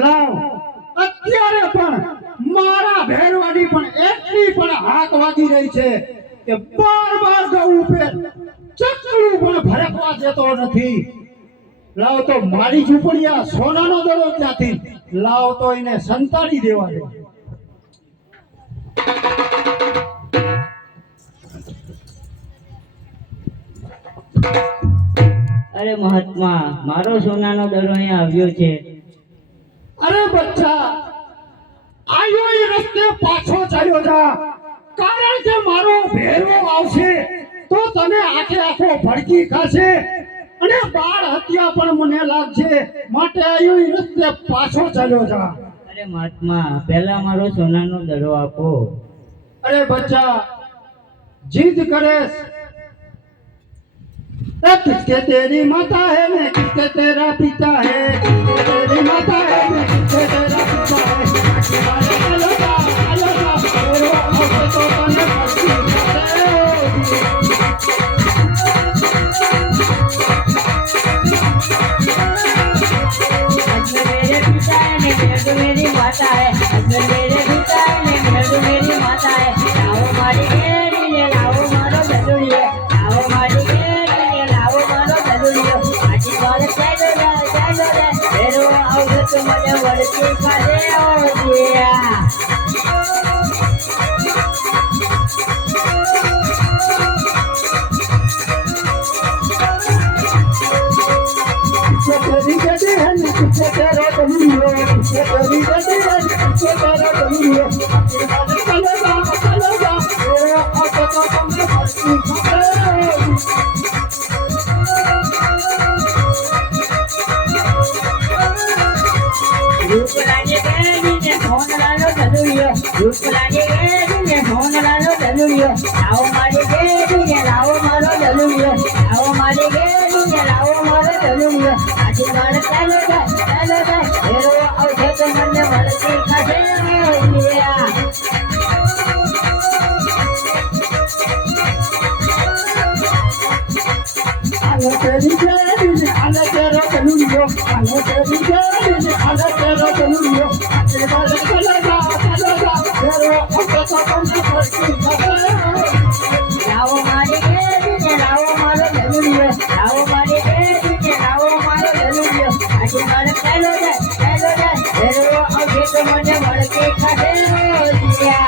લાવ અત્યારે પણ મારા ભેરવાડી પણ એટલી પણ હાથ વાગી રહી છે કે બાર ગૌ ઉપર ચકલું પણ ભરકવા દેતો નથી. લાવ તો મારી ઝૂંપડિયા સોનાનો દડો ત્યાંથી લાવ તો એને સંતાડી દેવા દે. અરે મહાત્મા, મારો સોનાનો દડો અહીંયા આવ્યો છે. અરે બચ્ચા, આયો એ રસ્તે પાછો ચાલ્યો જા, કારણ કે મારો ભેરવો આવશે તો તને આખે આખો ભડકી ખાશે અને બાળ હત્યા પણ મને લાગશે, માટે આયો એ રસ્તે પાછો ચાલ્યો જા. અરે મહાત્મા, પહેલા મારો સોનાનો દડો આપો. અરે બચ્ચા, જીદ કરેશ किसके तेरी माता है मैं किसके तेरा पिता है, तेरी माता है मैं किसके तेरा पिता है. मेरी माता है, मेरे पिता है, मेरी माता है. लाओ मारी गेरी ने लाओ मारो जरूरी, लाओ मारी गेरी ने लाओ मारो जरूरी. आजी वाले चलो रे मेरो आओ तो मजा वरती खाले ओ दिया. तेरी गड्डी है किसके तेरा कमीरो, तेरी गड्डी है किसके तेरा कमीरो. चलेगा मेरा आका का तुमने भड़की खाले. रूप लाने गेरी ने फोन लालो जरूरी, रूप लाने गेरी ने फोन लालो जरूरी. लाओ मारी गेरी ने लाओ मारो जरूरी, लाओ मारी गेरी ने लाओ मारो जरूरी. आजी वाले चलो रे मेरो औधे तो मने वरती खाले दिया. आलो तेरी गड्डी ने आलो तेरा कमीरो, आलो तेरी गड्डी ने आलो तेरा कमीरो. आजी वाले चलेगा मेरो आका का तुमने भड़की खाले. लाओ मारी गेरी ने लाओ मारो जरूरी, लाओ मारी गेरी ने लाओ मारो जरूरी. आजी वाले चलो रे मेरो औधे तो मने वरती खाले दिया.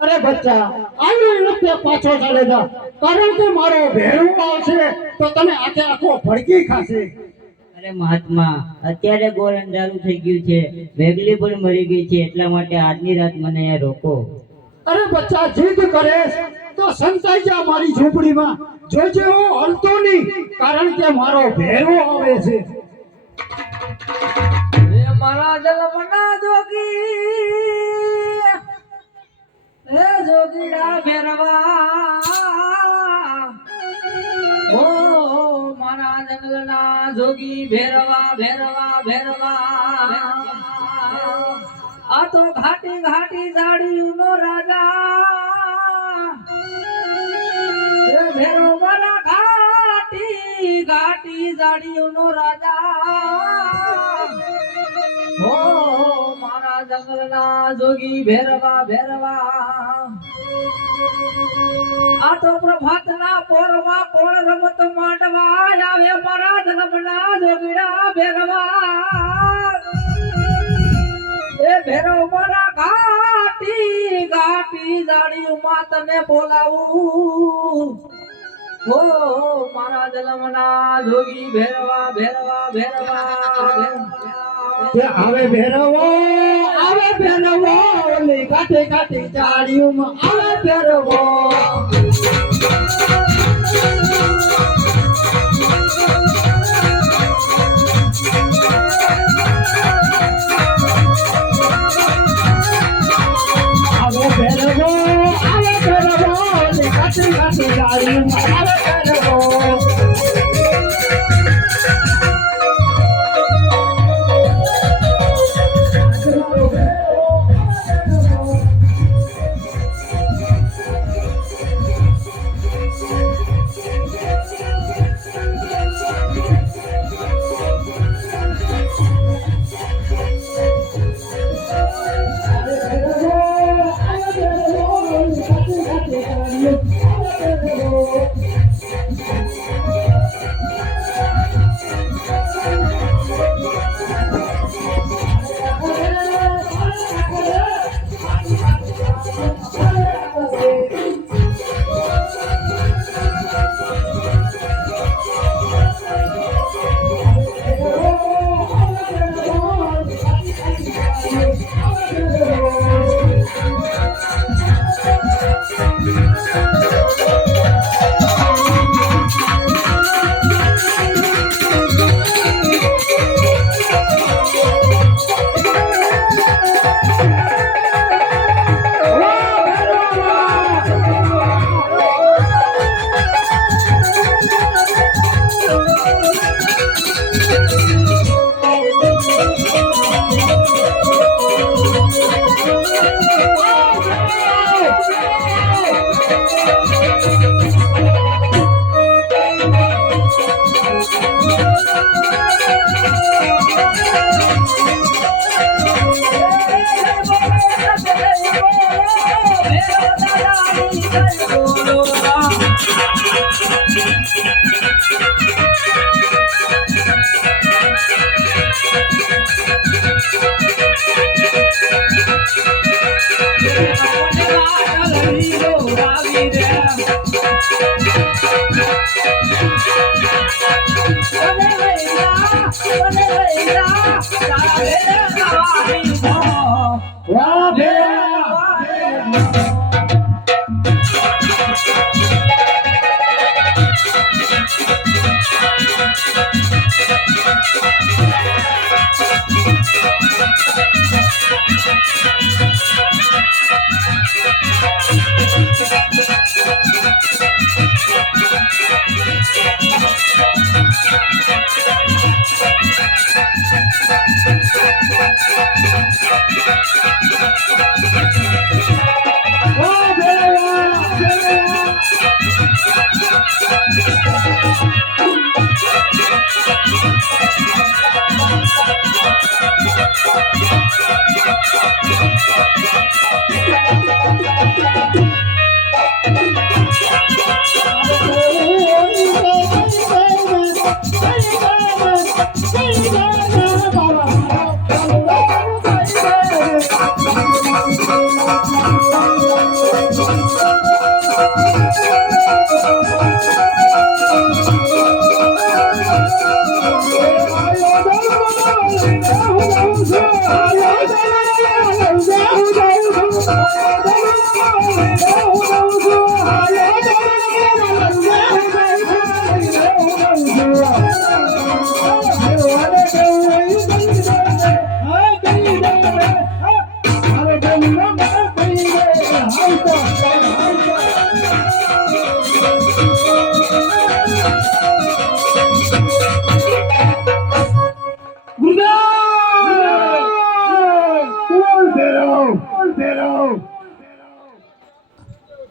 अरे बच्चा, आयो रस्ते पाछो ચાલે જા, કારણ કે મારો ભેરવો આવશે તો તને આખે આખો ભડકી ખાશે. અરે મહાત્મા, અત્યારે ગોળ અંધારું થઈ ગયું છે, વેગલી પણ મરી ગઈ છે, એટલા માટે આજની રાત મને અહીંયા રોકો. અરે બચ્ચા, જીદ કરેશ તો સંતાઈ જા મારી ઝૂંપડીમાં, જોજે હું હલતો નહીં, કારણ કે મારો ભેરવો આવે છે. એ મારા જલમના જોગી જોગી ભેરવા ભેરવા ભેરવા આ તો ઘાટી ઘાટી જાડીનો રાજા એ ભેરો વાલા ઘાટી ઘાટી જાડીનો રાજા હો મારા જંગલના જોગી ભેરવા ભેરવા આ તો પ્રભાતના પોરમાં કોણ રમત માંડવા આવે મારા જન્મના જોગીડા ભેરવા એ ભેરો મારા ઘાટી ઘાટી જાડીમાં તને બોલાવું હો મારા જન્મના જોગી ભેરવા ભેરવા ભેરવા કે આવે ભેરવો ઓલી કાઠે કાઠી ચાડીઓમાં આવે ભેરવો ઓલી કાઠે કાઠી ચાડીઓમાં આવે ભેરવો વાહ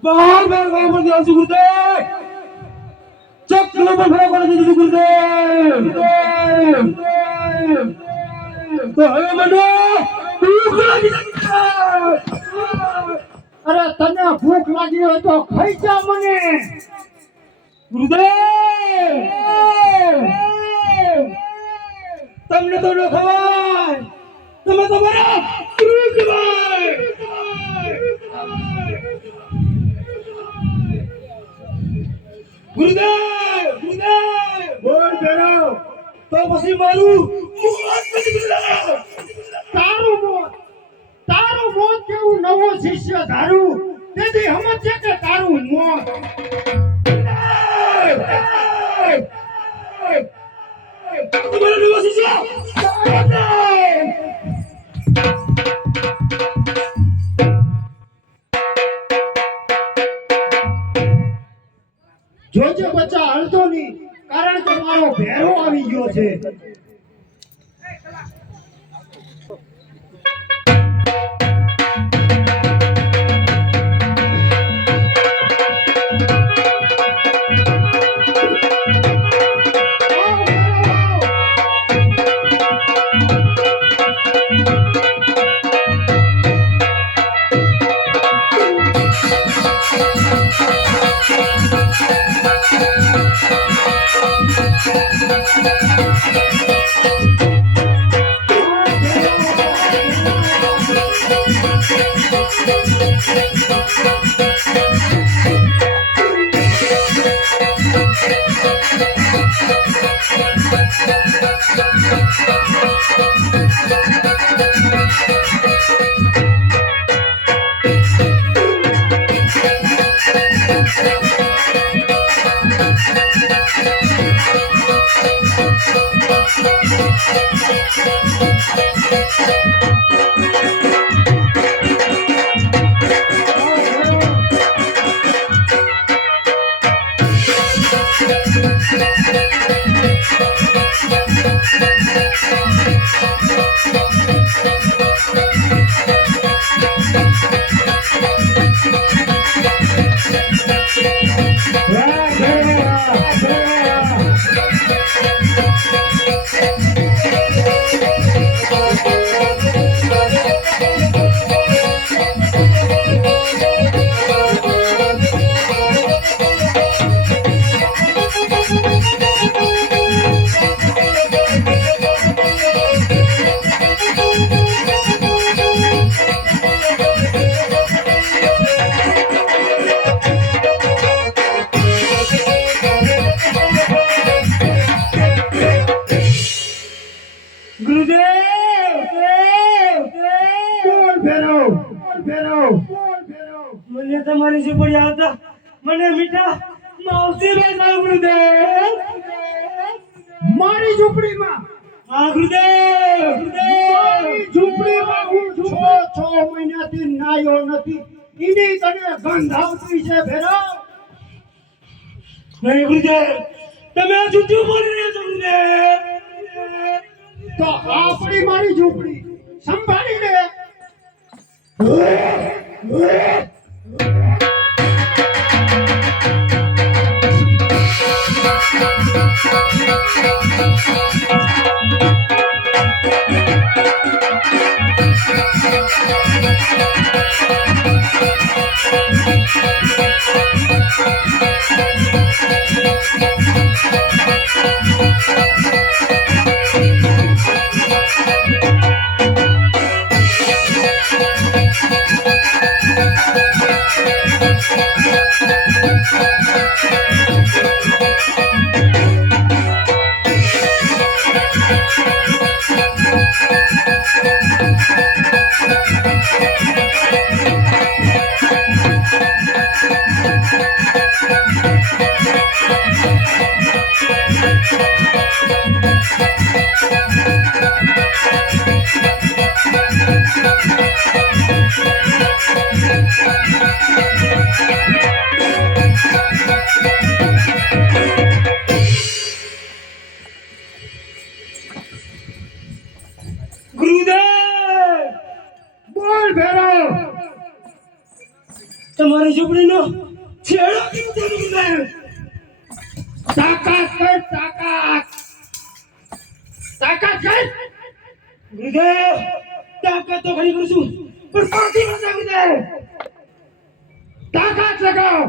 बार बार गाँव पर ध्यान से गुरुदेव चक्करों पर खड़ा कर दीजिए गुरुदेव तो हमें मनो भूख लगी અરે તને ભૂખ લાગી હોય તો ખાઈ જા મને ગુરુદેવ તમને તો ન ખવાય તમે તમારા ગુરુ કહેવાય ગુરુદેવ બોલ બેરો તો પછી મારું મોત નથી ગુરુદેવ તારું મોત કેવું નવો શિષ્ય ધારું તેથી સમજે કે તારું મોત તમારો નવો શિષ્ય જોજે બચ્ચા હલતો નહીં કારણ કે મારો ભેરો આવી ગયો છે મને તમારી ઝૂંપડી આવતા મને મીઠા માવસી બેસા ગુરુદેવ મારી ઝૂંપડીમાં હા ગુરુદેવ મારી ઝૂંપડીમાં હું 6 મહિનાથી નાયો નથી એની તને ગંધ આવતી છે ભેરા નહીં ગુરુદેવ તમે આ જૂઠું બોલી રહ્યા છો ગુરુદેવ તો આપણી મારી ઝૂંપડી સંભાળી લે ભેરવ તમારી ઝૂંપડીનો છેડો કેમ છે ગુરુદેવ? તાકાત કર તાકાત તાકાત કર ગુરુદેવ તાકાત તો ઘણી કરું છું પણ પાછી નથી ગુરુદેવ. તાકાત લગાવ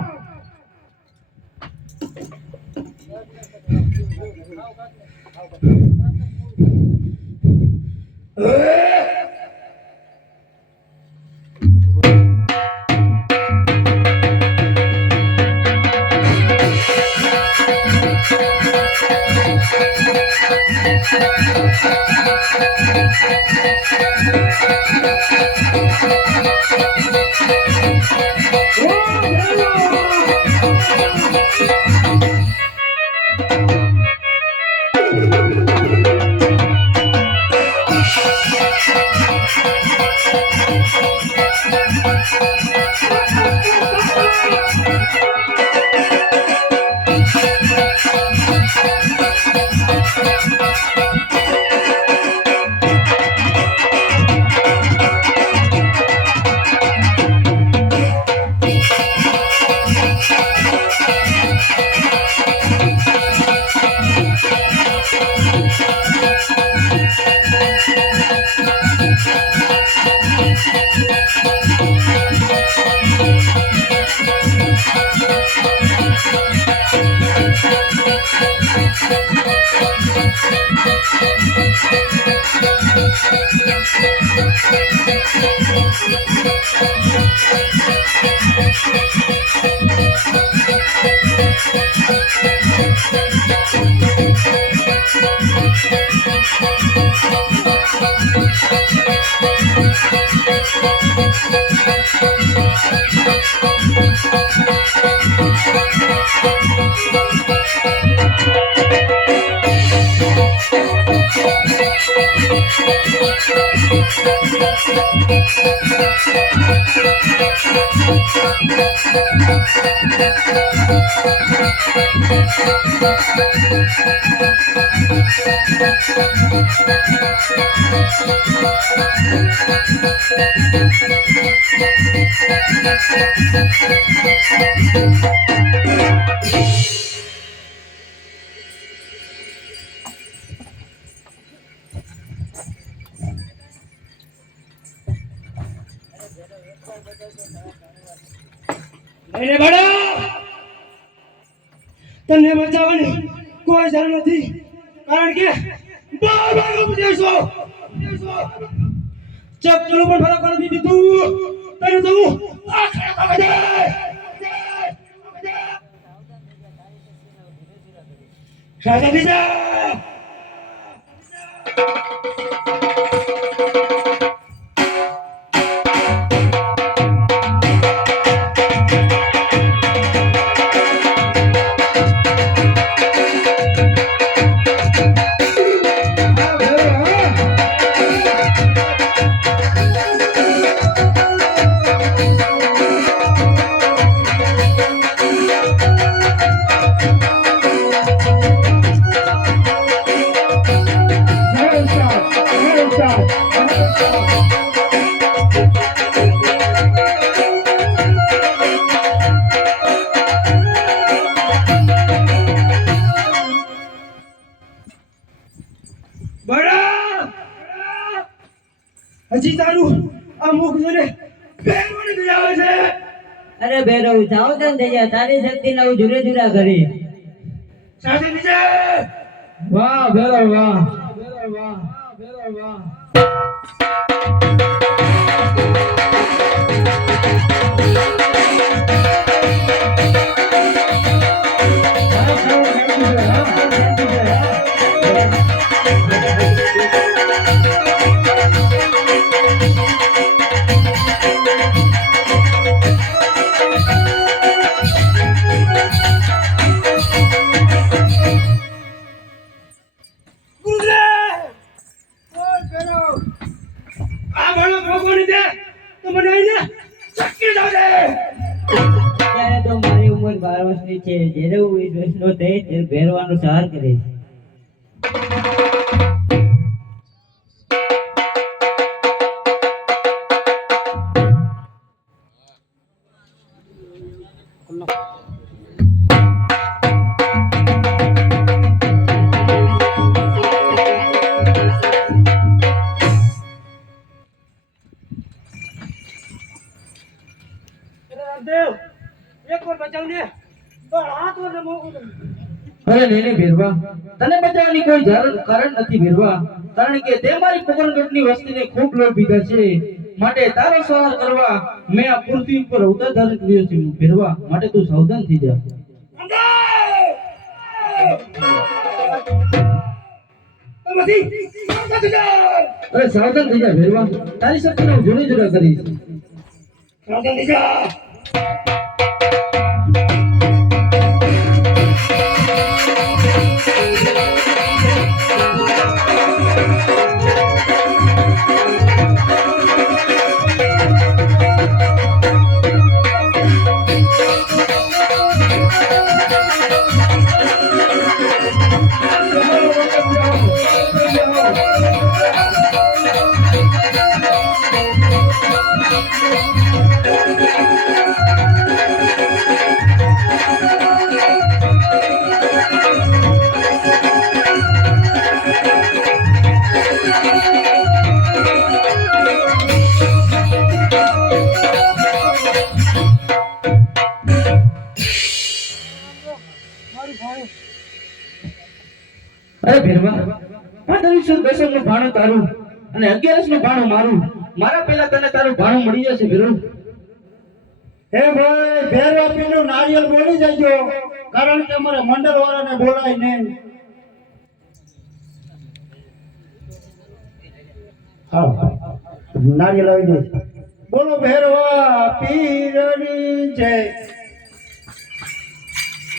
લઈને બળો તને બચાવવાની કોઈ જરૂર નથી કારણ કે બાર ઉપદેશો ચક્કર ઉપર ફરક કરી દીધું તને તો હું આખરે પકડે રાજા બીજા હજી તારું આ મુખ જોઈને બેરવાની દયા આવે છે. અરે ભેરવ જાઓ તને થઈ તારી શક્તિ ના જુરે જુરા કરી સાથે નીચે વાહ ભેરવ વાહ ભેરવ વાહ ભેરવ વાહ ત્યારે તો મારી ઉંમર 12 વર્ષની છે જ્યારે હું 20 વર્ષનો થઈશ ત્યારે ભેરવાનો સહાર કરીશ દેવ એક વાર બચાવ ને તો હાથ વડે મોકું અરે નહીં ભેરવા, તને બચાવવાની કોઈ કારણ નથી ભેરવા, કારણ કે તે મારી કુકરગઢની વસ્તીને ખૂબ લોભ પીધા છે. માટે તારો સહાર કરવા મેં આ પૃથ્વી ઉપર અવતાર ધારણ કર્યો છે ભેરવા. માટે તું સાવધાન થઈ જા. અરે સાવધાન થઈ જા ભેરવા, તારી શક્તિને હું જોડે જોડે કરીશ. સાવધાન થઈ જા. અરે ભેરવા, 1510 નું ભાણું તારું અને 11 નું ભાણું મારું. મારા પહેલા તને તારું ભાણું મળી જશે ભેરવા. હે ભાઈ ભેરવા પીનું નારિયેળ બોલી જજો, કારણ કે અમારે મંડળ વાળાને બોલાય નહીં. હા નારિયેળ આવી જાય. બોલો ભેરવા પીરની જય.